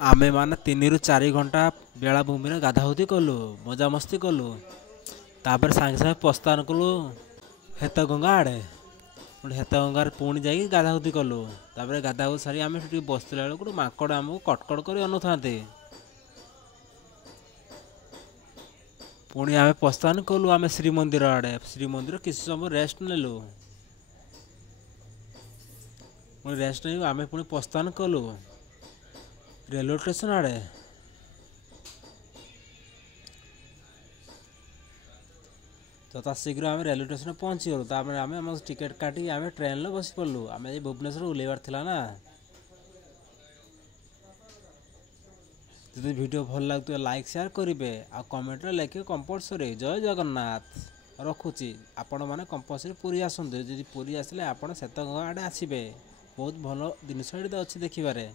आमे माने 3 ରୁ 4 घंटा बेलाभूमि में गाधाउदी कलु मजामस्ती कलु। तापर सांगे सांगे प्रस्थान कलु हेतगंगा आड़े। पुणी हेतगंगार पुणी जाइए गाधाउदी कलु। तापर गाधाउदी सारी आमे सेठी बसला बेलକୁ माकड़ आमको कटकट कर अनुथाते। पुणी आमे प्रस्थान कलु आमे श्रीमंदिर आड़े। श्रीमंदिर किसी समय रेस्ट नेलु। पुणी रेस्ट नहीं आमे पुणी प्रस्थान कलु रेलवे स्टेशन आड़े। तथा शीघ्र आम रेलवे स्टेशन पहुँची गलु। तापर आमे आम टिकेट काटी आमे ट्रेन में बसी पड़लु। आमे भुवनेश्वर ओह्लैबार थिला ना। जदि वीडियो भल लगुव लाइक शेयर करेंगे आ कमेंट लिखे कंपलसरी। जय जगन्नाथ रखुची। आपण मैंने कंपलसरी पुरी आसतु। जदि पुरी आसिले आपण सेतगंगा आड़े आसबे। बहुत भल जिनस अच्छी देखिबारे।